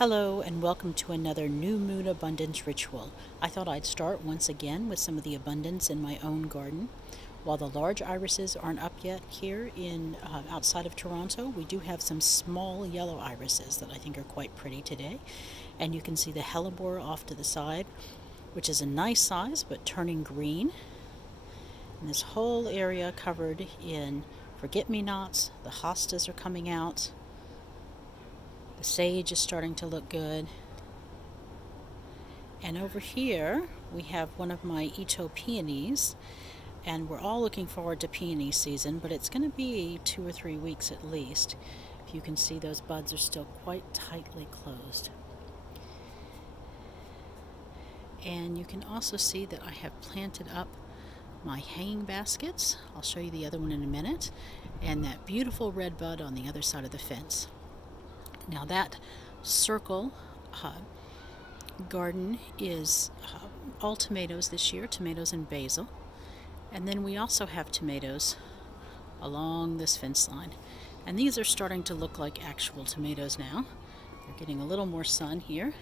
Hello and welcome to another new moon abundance ritual. I thought I'd start once again with some of the abundance in my own garden. While the large irises aren't up yet here in outside of Toronto, we do have some small yellow irises that I think are quite pretty today. And you can see the hellebore off to the side, which is a nice size but turning green. And this whole area covered in forget-me-nots. The hostas are coming out. The sage is starting to look good. And over here, we have one of my peonies. And we're all looking forward to peony season, but it's going to be 2 or 3 weeks at least. If you can see, those buds are still quite tightly closed. And you can also see that I have planted up my hanging baskets. I'll show you the other one in a minute. And that beautiful red bud on the other side of the fence. Now that circle garden is all tomatoes this year, tomatoes and basil. And then we also have tomatoes along this fence line. And these are starting to look like actual tomatoes now. They're getting a little more sun here.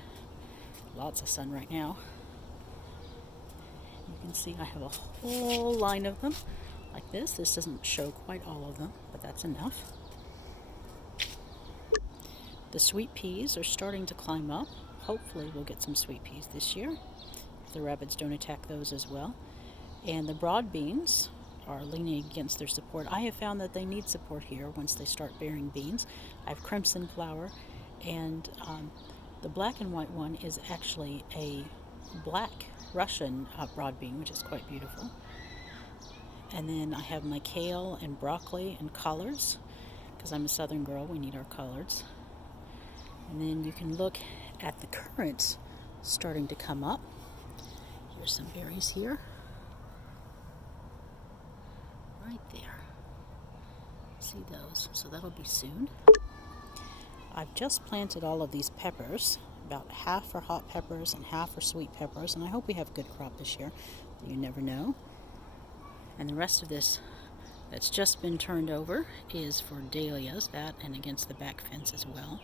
Lots of sun right now. You can see I have a whole line of them like this. This doesn't show quite all of them, but that's enough. The sweet peas are starting to climb up. Hopefully we'll get some sweet peas this year, if the rabbits don't attack those as well. And the broad beans are leaning against their support. I have found that they need support here once they start bearing beans. I have crimson flower, and the black and white one is actually a black Russian broad bean, which is quite beautiful. And then I have my kale and broccoli and collards, because I'm a southern girl, we need our collards. And then you can look at the currants starting to come up. Here's some berries here. Right there. See those? So that'll be soon. I've just planted all of these peppers. About half are hot peppers and half are sweet peppers. And I hope we have a good crop this year. You never know. And the rest of this that's just been turned over is for dahlias, that and against the back fence as well.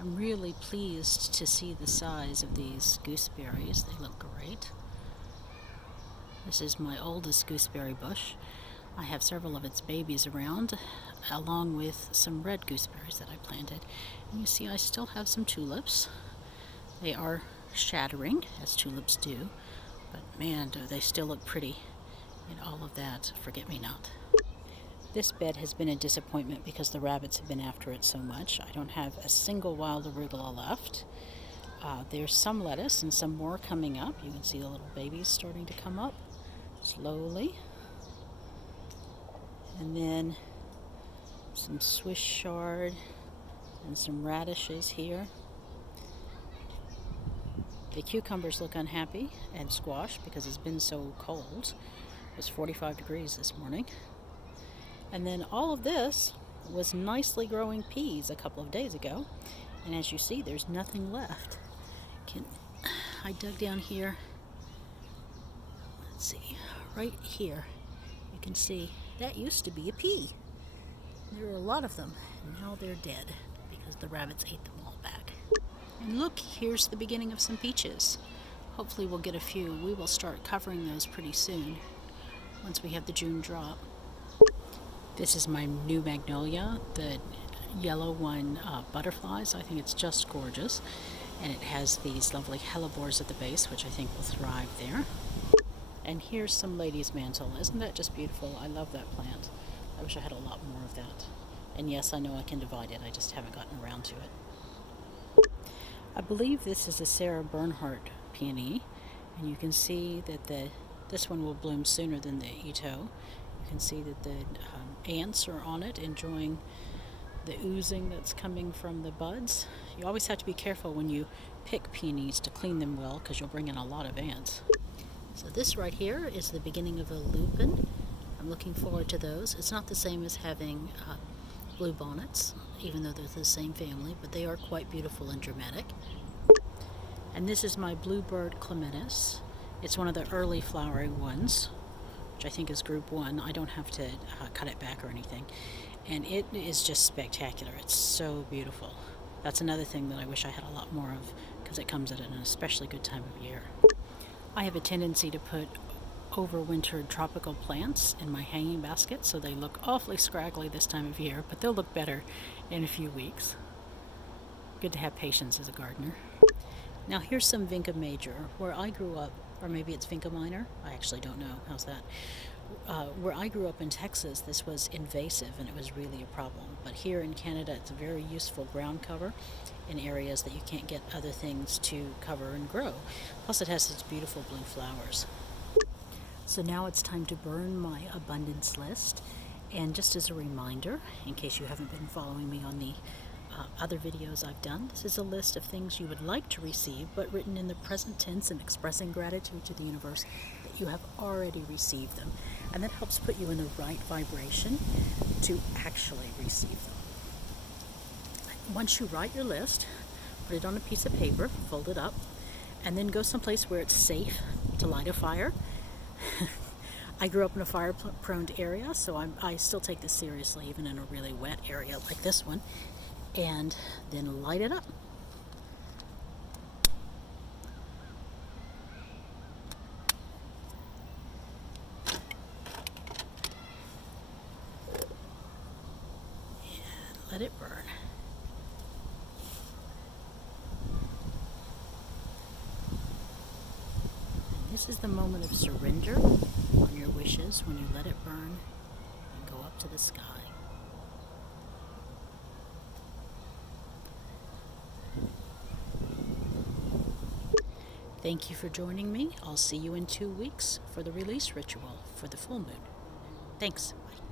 I'm really pleased to see the size of these gooseberries. They look great. This is my oldest gooseberry bush. I have several of its babies around, along with some red gooseberries that I planted. And you see I still have some tulips. They are shattering, as tulips do, but man, do they still look pretty in all of that forget-me-not. This bed has been a disappointment because the rabbits have been after it so much. I don't have a single wild arugula left. There's some lettuce and some more coming up. You can see the little babies starting to come up slowly. And then some Swiss chard and some radishes here. The cucumbers look unhappy, and squash because it's been so cold. It was 45 degrees this morning. And then all of this was nicely growing peas a couple of days ago. And as you see, there's nothing left. I dug down here. Let's see, right here. You can see that used to be a pea. There were a lot of them, and now they're dead because the rabbits ate them all back. And look, here's the beginning of some peaches. Hopefully we'll get a few. We will start covering those pretty soon once we have the June drop. This is my new Magnolia, the yellow one, butterflies. I think it's just gorgeous. And it has these lovely hellebores at the base, which I think will thrive there. And here's some lady's mantle. Isn't that just beautiful? I love that plant. I wish I had a lot more of that. And yes, I know I can divide it. I just haven't gotten around to it. I believe this is a Sarah Bernhardt peony. And you can see that this one will bloom sooner than the Ito. You can see that the ants are on it, enjoying the oozing that's coming from the buds. You always have to be careful when you pick peonies to clean them well, because you'll bring in a lot of ants. So this right here is the beginning of a lupine. I'm looking forward to those. It's not the same as having blue bonnets, even though they're the same family, but they are quite beautiful and dramatic. And this is my Bluebird Clementis. It's one of the early flowering ones, which I think is group 1. I don't have to cut it back or anything. And it is just spectacular. It's so beautiful. That's another thing that I wish I had a lot more of, because it comes at an especially good time of year. I have a tendency to put overwintered tropical plants in my hanging basket, so they look awfully scraggly this time of year, but they'll look better in a few weeks. Good to have patience as a gardener. Now here's some Vinca Major. Where I grew up, or maybe it's Vinca Minor, I actually don't know. How's that? Where I grew up in Texas, this was invasive and it was really a problem. But here in Canada, it's a very useful ground cover in areas that you can't get other things to cover and grow. Plus it has its beautiful blue flowers. So now it's time to burn my abundance list. And just as a reminder, in case you haven't been following me on the other videos I've done, this is a list of things you would like to receive, but written in the present tense and expressing gratitude to the universe that you have already received them. And that helps put you in the right vibration to actually receive them. Once you write your list, put it on a piece of paper, fold it up, and then go someplace where it's safe to light a fire. I grew up in a fire-prone area, so I still take this seriously, even in a really wet area like this one. And then light it up. And let it burn. And this is the moment of surrender on your wishes when you let it burn and go up to the sky. Thank you for joining me. I'll see you in 2 weeks for the release ritual for the full moon. Thanks. Bye.